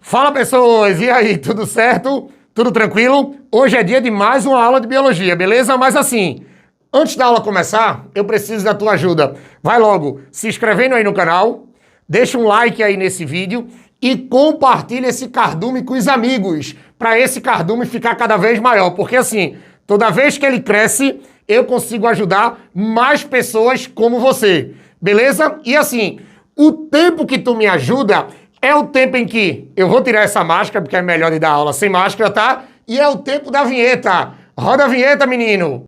Fala, pessoas! E aí, tudo certo? Tudo tranquilo? Hoje é dia de mais uma aula de biologia, beleza? Mas assim, antes da aula começar, eu preciso da tua ajuda. Vai logo se inscrevendo aí no canal, deixa um like aí nesse vídeo e compartilha esse cardume com os amigos, para esse cardume ficar cada vez maior, porque assim, toda vez que ele cresce, eu consigo ajudar mais pessoas como você, beleza? E assim, o tempo que tu me ajuda é o tempo em que eu vou tirar essa máscara, porque é melhor de dar aula sem máscara, tá? E é o tempo da vinheta. Roda a vinheta, menino!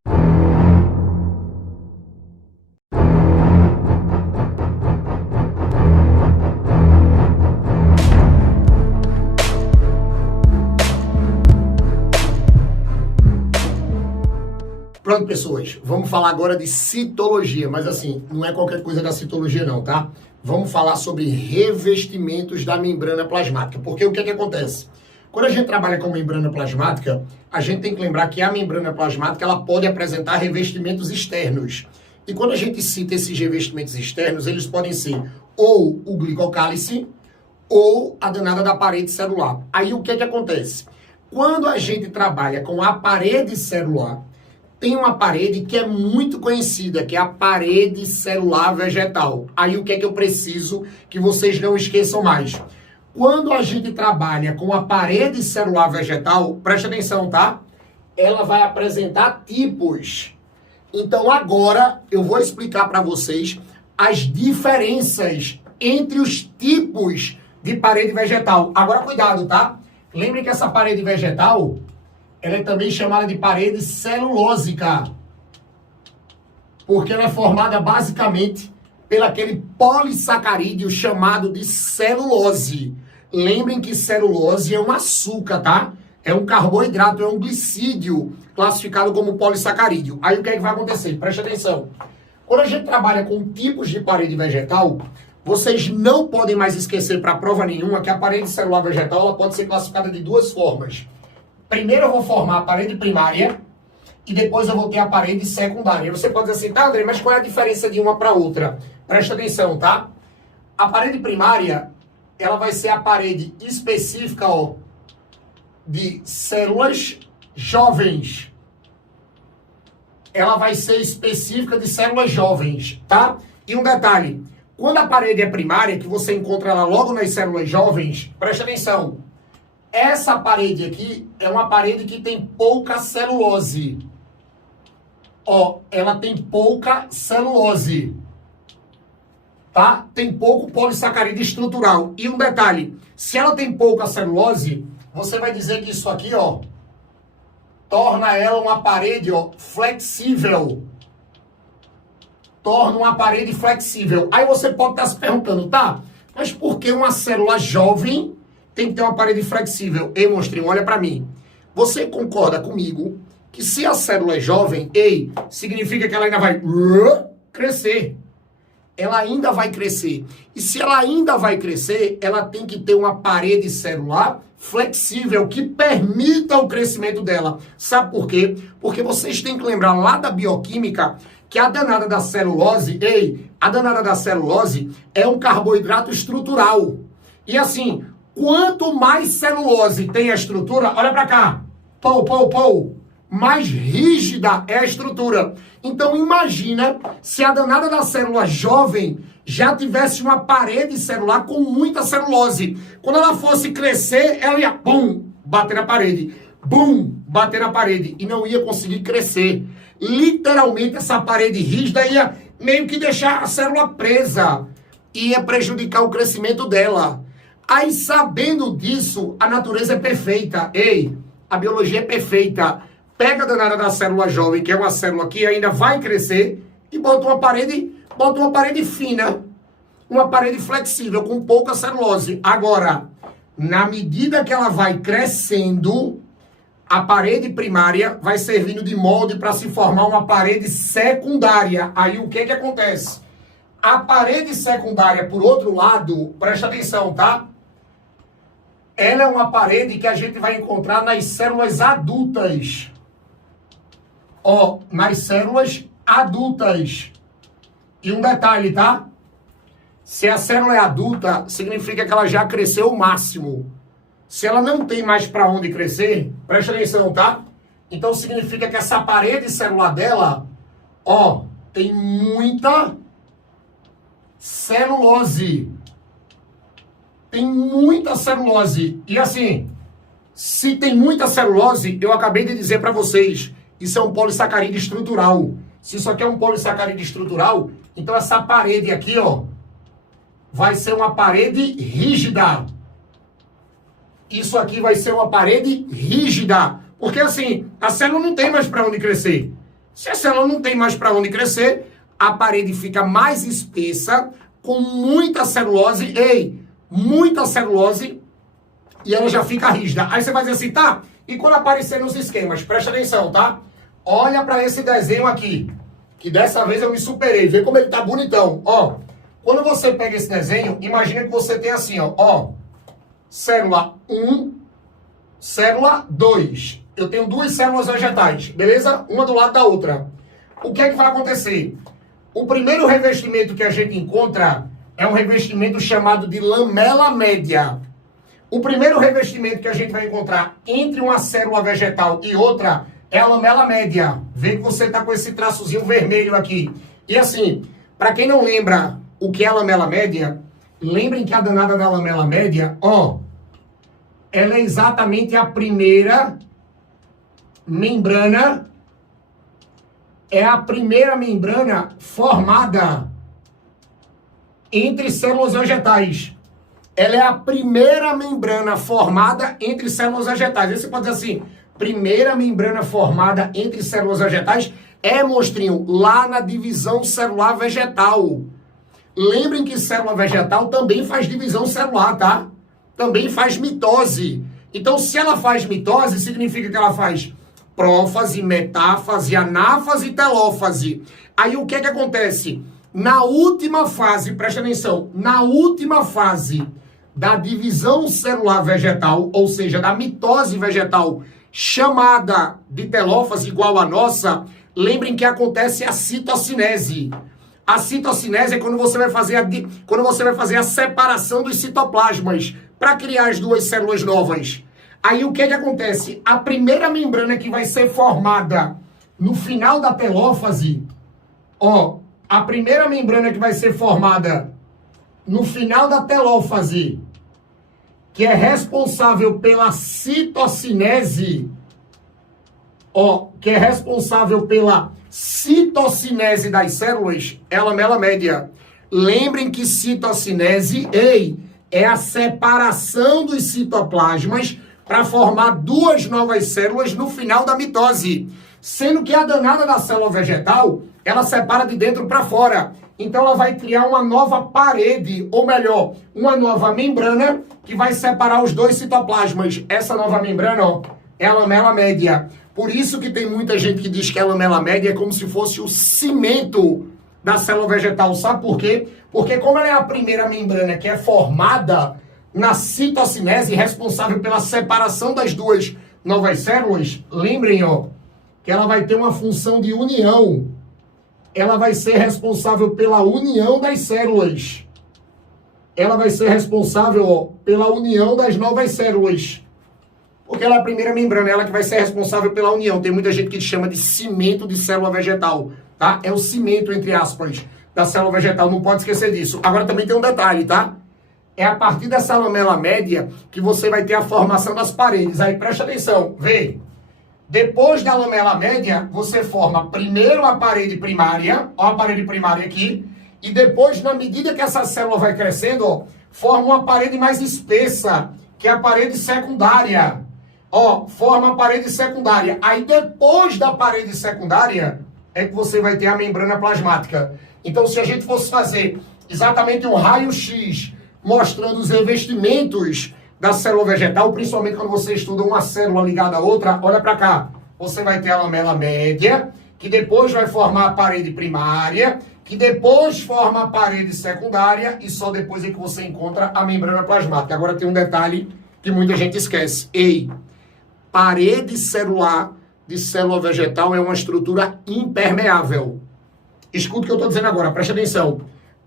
Pronto, pessoas, vamos falar agora de citologia, mas assim, não é qualquer coisa da citologia não, tá? Vamos falar sobre revestimentos da membrana plasmática, porque o que é que acontece? Quando a gente trabalha com membrana plasmática, a gente tem que lembrar que a membrana plasmática ela pode apresentar revestimentos externos. E quando a gente cita esses revestimentos externos, eles podem ser ou o glicocálice ou a danada da parede celular. Aí o que é que acontece? Quando a gente trabalha com a parede celular, tem uma parede que é muito conhecida, que é a parede celular vegetal. Aí o que é que eu preciso que vocês não esqueçam mais? Quando a gente trabalha com a parede celular vegetal, preste atenção, tá? Ela vai apresentar tipos. Então agora eu vou explicar para vocês as diferenças entre os tipos de parede vegetal. Agora cuidado, tá? Lembre que essa parede vegetal ela é também chamada de parede celulósica, porque ela é formada basicamente pelaquele polissacarídeo chamado de celulose. Lembrem que celulose é um açúcar, tá? É um carboidrato, é um glicídio classificado como polissacarídeo. Aí o que é que vai acontecer? Preste atenção. Quando a gente trabalha com tipos de parede vegetal, vocês não podem mais esquecer para prova nenhuma que a parede celular vegetal ela pode ser classificada de duas formas. Primeiro eu vou formar a parede primária e depois eu vou ter a parede secundária. Você pode dizer assim, tá, André, mas qual é a diferença de uma para outra? Presta atenção, tá? A parede primária, ela vai ser a parede específica, ó, de células jovens. Ela vai ser específica de células jovens, tá? E um detalhe, quando a parede é primária, que você encontra ela logo nas células jovens, presta atenção. Essa parede aqui é uma parede que tem pouca celulose. Ó, ela tem pouca celulose. Tá? Tem pouco polissacarídeo estrutural. E um detalhe, se ela tem pouca celulose, você vai dizer que isso aqui, ó, torna ela uma parede, ó, flexível. Torna uma parede flexível. Aí você pode estar se perguntando, tá? Mas por que uma célula jovem tem que ter uma parede flexível? Ei, monstrinho, olha pra mim. Você concorda comigo que se a célula é jovem, significa que ela ainda vai crescer. Ela ainda vai crescer. E se ela ainda vai crescer, ela tem que ter uma parede celular flexível que permita o crescimento dela. Sabe por quê? Porque vocês têm que lembrar lá da bioquímica que a danada da celulose, a danada da celulose é um carboidrato estrutural. E assim, quanto mais celulose tem a estrutura, olha pra cá, mais rígida é a estrutura. Então imagina se a danada da célula jovem já tivesse uma parede celular com muita celulose. Quando ela fosse crescer, ela ia, bater na parede. Bater na parede. E não ia conseguir crescer. Literalmente essa parede rígida ia meio que deixar a célula presa. Ia prejudicar o crescimento dela. Aí, sabendo disso, a natureza é perfeita. A biologia é perfeita. Pega a danada da célula jovem, que é uma célula que ainda vai crescer, e bota uma parede fina, uma parede flexível, com pouca celulose. Agora, na medida que ela vai crescendo, a parede primária vai servindo de molde para se formar uma parede secundária. Aí, o que que acontece? A parede secundária, por outro lado, presta atenção, tá? Ela é uma parede que a gente vai encontrar nas células adultas. Ó, nas células adultas. E um detalhe, tá? Se a célula é adulta, significa que ela já cresceu o máximo. Se ela não tem mais para onde crescer, presta atenção, tá? Então significa que essa parede celular dela, ó, tem muita celulose. Tem muita celulose. E assim, se tem muita celulose, eu acabei de dizer para vocês, isso é um polissacarídeo estrutural. Se isso aqui é um polissacarídeo estrutural, então essa parede aqui, ó, vai ser uma parede rígida. Isso aqui vai ser uma parede rígida. Porque assim, a célula não tem mais para onde crescer. Se a célula não tem mais para onde crescer, a parede fica mais espessa, com muita celulose, muita celulose, e ela já fica rígida. Aí você vai dizer assim, tá? E quando aparecer nos esquemas, presta atenção, tá? Olha para esse desenho aqui, que dessa vez eu me superei. Vê como ele tá bonitão, ó. Quando você pega esse desenho, imagina que você tem assim, ó, célula 1, célula 2. Eu tenho duas células vegetais, beleza? Uma do lado da outra. O que é que vai acontecer? O primeiro revestimento que a gente encontra é um revestimento chamado de lamela média. O primeiro revestimento que a gente vai encontrar entre uma célula vegetal e outra é a lamela média. Vê que você tá com esse traçozinho vermelho aqui. E assim, para quem não lembra o que é a lamela média, lembrem que a danada da lamela média, ó, ela é exatamente a primeira membrana, formada entre células vegetais. Ela é a primeira membrana formada entre células vegetais. Aí você pode dizer assim, primeira membrana formada entre células vegetais monstrinho, lá na divisão celular vegetal. Lembrem que célula vegetal também faz divisão celular, tá? Também faz mitose. Então, se ela faz mitose, significa que ela faz prófase, metáfase, anáfase e telófase. Aí o que é que acontece? Na última fase, presta atenção, na última fase da divisão celular vegetal, ou seja, da mitose vegetal, chamada de telófase igual a nossa, lembrem que acontece a citocinese. A citocinese é quando você vai fazer a separação dos citoplasmas para criar as duas células novas. Aí o que é que acontece? A primeira membrana que vai ser formada no final da telófase, ó, a primeira membrana que vai ser formada no final da telófase, que é responsável pela citocinese, ó, que é responsável pela citocinese das células, é a lamela média. Lembrem que citocinese, é a separação dos citoplasmas para formar duas novas células no final da mitose. Sendo que a danada da célula vegetal, ela separa de dentro para fora. Então ela vai criar uma nova parede, ou melhor, uma nova membrana que vai separar os dois citoplasmas. Essa nova membrana, ó, é a lamela média. Por isso que tem muita gente que diz que a lamela média é como se fosse o cimento da célula vegetal. Sabe por quê? Porque como ela é a primeira membrana que é formada na citocinese, responsável pela separação das duas novas células, lembrem, ó, que ela vai ter uma função de união. Ela vai ser responsável pela união das células. Ela vai ser responsável, ó, pela união das novas células. Porque ela é a primeira membrana, ela que vai ser responsável pela união. Tem muita gente que chama de cimento de célula vegetal, tá? É o cimento, entre aspas, da célula vegetal, não pode esquecer disso. Agora também tem um detalhe, tá? É a partir dessa lamela média que você vai ter a formação das paredes. Aí presta atenção, vê. Depois da lamela média, você forma primeiro a parede primária, ó a parede primária aqui, e depois, na medida que essa célula vai crescendo, ó, forma uma parede mais espessa, que é a parede secundária. Ó, forma a parede secundária. Aí depois da parede secundária é que você vai ter a membrana plasmática. Então, se a gente fosse fazer exatamente um raio-x mostrando os revestimentos da célula vegetal, principalmente quando você estuda uma célula ligada à outra, olha para cá. Você vai ter a lamela média, que depois vai formar a parede primária, que depois forma a parede secundária, e só depois é que você encontra a membrana plasmática. Agora tem um detalhe que muita gente esquece. Parede celular de célula vegetal é uma estrutura impermeável. Escuta o que eu estou dizendo agora, preste atenção.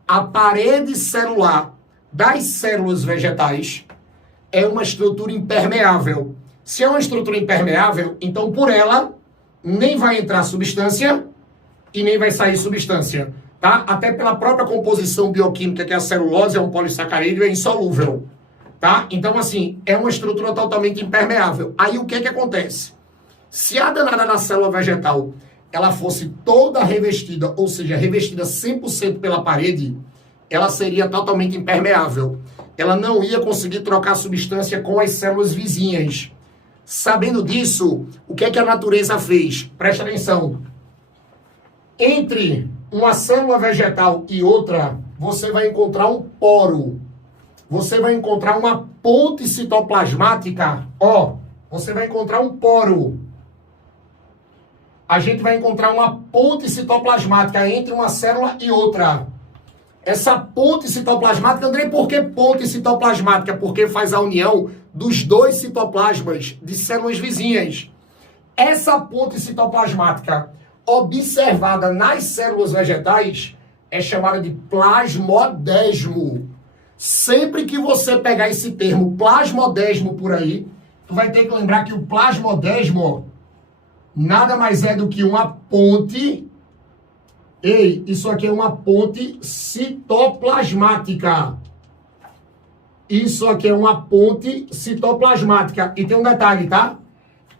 a parede celular das células vegetais é uma estrutura impermeável. Se é uma estrutura impermeável, então por ela nem vai entrar substância e nem vai sair substância, tá? Até pela própria composição bioquímica, que a celulose é um polissacarídeo, é insolúvel, tá? Então, assim, é uma estrutura totalmente impermeável. Aí o que acontece? Se a danada da célula vegetal ela fosse toda revestida, ou seja, revestida 100% pela parede, ela seria totalmente impermeável. Ela não ia conseguir trocar substância com as células vizinhas. Sabendo disso, o que a natureza fez? Presta atenção. Entre uma célula vegetal e outra, você vai encontrar um poro. Você vai encontrar uma ponte citoplasmática. Ó, você vai encontrar um poro. A gente vai encontrar uma ponte citoplasmática entre uma célula e outra. Essa ponte citoplasmática, Andrei, por que ponte citoplasmática? Porque faz a união dos dois citoplasmas de células vizinhas. Essa ponte citoplasmática observada nas células vegetais é chamada de plasmodesmo. Sempre que você pegar esse termo plasmodesmo por aí, tu vai ter que lembrar que o plasmodesmo nada mais é do que uma ponte. Ei, isso aqui é uma ponte citoplasmática. Isso aqui é uma ponte citoplasmática. E tem um detalhe, tá?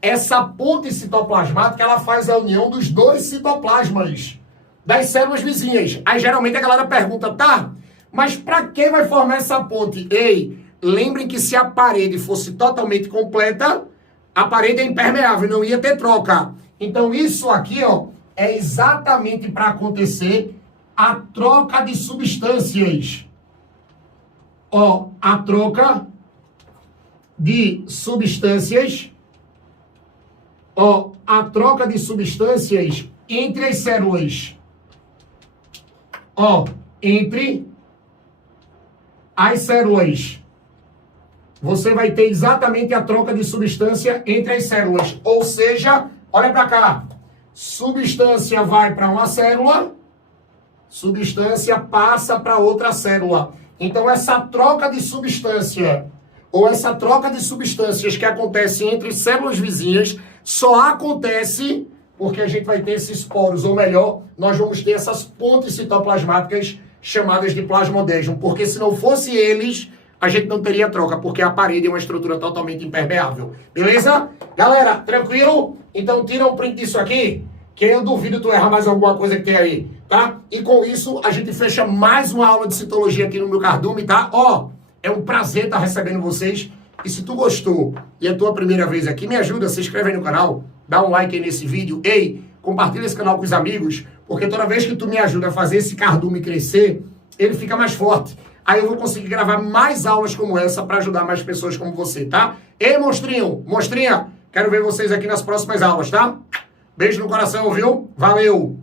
Essa ponte citoplasmática, ela faz a união dos dois citoplasmas das células vizinhas. Aí, geralmente, a galera pergunta, tá, mas pra que vai formar essa ponte? Ei, lembrem que se a parede fosse totalmente completa, a parede é impermeável, não ia ter troca. Então, isso aqui, ó, é exatamente para acontecer a troca de substâncias. Ó, a troca de substâncias. Ó, a troca de substâncias entre as células. Ó, entre as células. Você vai ter exatamente a troca de substância entre as células. Ou seja, olha para cá. Substância vai para uma célula, substância passa para outra célula. Então, essa troca de substância, ou essa troca de substâncias que acontece entre células vizinhas, só acontece porque a gente vai ter esses poros, ou melhor, nós vamos ter essas pontes citoplasmáticas chamadas de plasmodesmo, porque se não fosse eles, a gente não teria troca, porque a parede é uma estrutura totalmente impermeável. Beleza? Galera, tranquilo? Então tira um print disso aqui, que eu duvido tu errar mais alguma coisa que tem aí, tá? E com isso, a gente fecha mais uma aula de citologia aqui no meu Cardume, tá? Ó, é um prazer estar recebendo vocês. E se tu gostou e é a tua primeira vez aqui, me ajuda, se inscreve aí no canal, dá um like aí nesse vídeo. Ei, compartilha esse canal com os amigos, porque toda vez que tu me ajuda a fazer esse Cardume crescer, ele fica mais forte. Aí eu vou conseguir gravar mais aulas como essa para ajudar mais pessoas como você, tá? Ei, monstrinho, monstrinha, quero ver vocês aqui nas próximas aulas, tá? Beijo no coração, viu? Valeu!